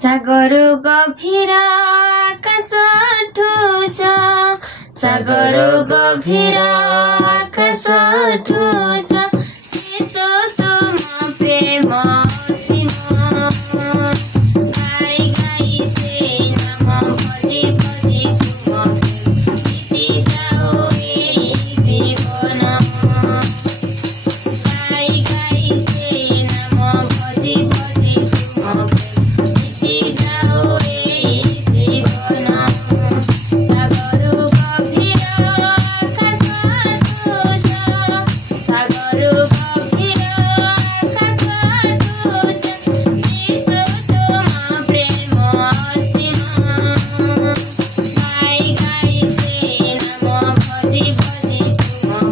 सागर गभीर आकाश ठुछ सागर गभीर आकाश ठुछ त्यसो तुम प्रेम सीमा गाई गाई से नाम भजी भजी तुम बीती जाओ ए जीवन गाई गाई से नाम भजी भजी तुम बीती जाओ ए जीवन सागर गभीर आकाश ठुछ सागर गभीर आकाश ठुछ त्यसो तुम प्रेम सीमा गाई गाई से नाम भजी भजी तुम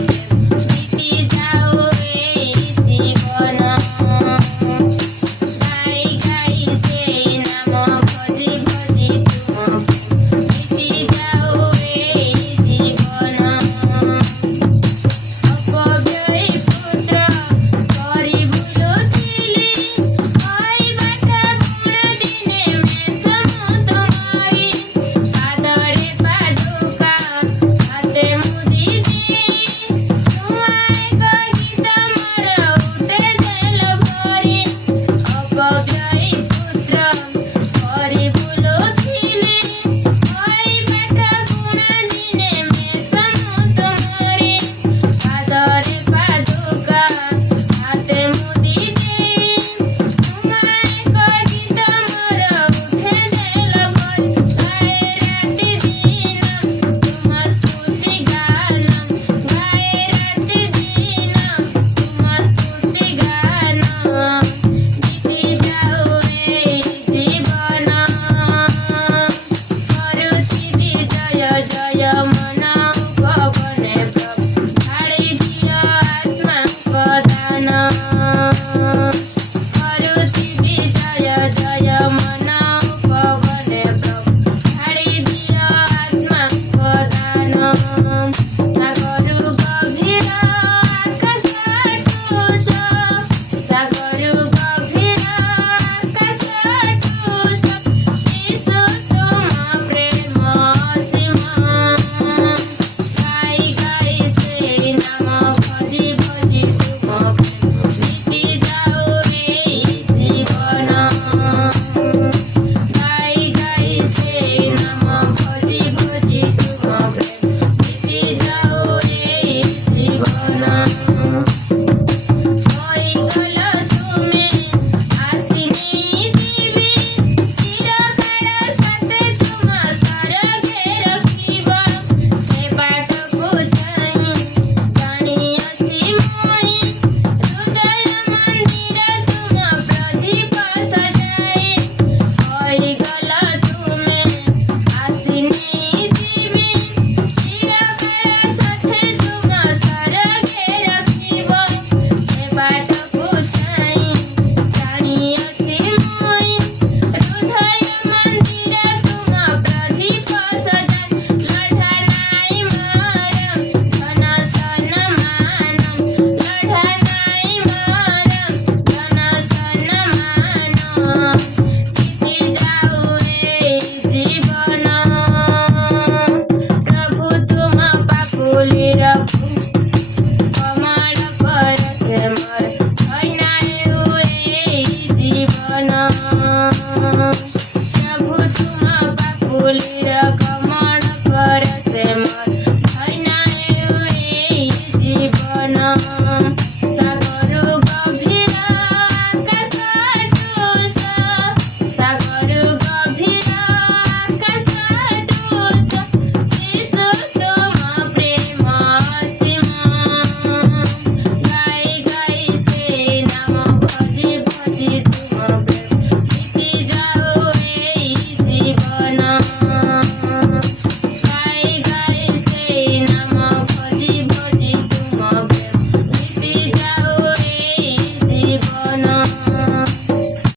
बीती जाओ ए जीवन गाई गाई से नाम भजी भजी तुम बीती जाओ ए जीवन अपव्यय पुत्र गरिबुलो थिली आइबाट पूर्ण दिने मेसमु तुम्हारी पादरे पादुका हाते मुदी दिए तुम्हारेको गीत मर उठे देल भरी अपव्यय पुत्र गरिबुलो थिली आइबाट पूर्ण दिने मेसमु तुम्हारी पादरे पादुका हाते मुदी दिए तुम्हारेको गीत मर उठे देल भरी गाए राति दिन तुम स्तुति गान गाए राति दिन तुम स्तुति गान बीती जाओ ए जीवन मरुथी जय जय मन उपवने प्रभु छाडिदियो आत्माको दान मरुथी जय जय मन उपवने प्रभु छाडिदियो आत्माको दान सागर गभीर आकाश ठुछ सागर गभीर आकाश ठुछ त्यसो तुम प्रेम सीमा गाई गाई से नाम भजी भजी तुम बीती जाओ ए जीवन गाई गाई से नाम भजी भजी तुम बीती जाओ ए जीवन হইগল তুমি আসিনি দিবি চিরকাল সাথে তুম স্বর্গে রখিব সে বাটকু যাই জানিଅছি মুই হৃদয় মন্দির তুম প্রদীপ সজাই হইগল তুমি আসিনি দিবি চিরকাল সাথে তুম স্বর্গে রখিব সে বাটকু যাই জানিଅছি মুই হৃদয় মন্দির তুম প্রদীপ সজাই লঢ়া নাই মর ধন সন্মান লঢ়া নাই মর ধন সন্মান बीती जाओ ए जीवन प्रभु तुम पापुलीर कमल परसे मर होइन ए जीवन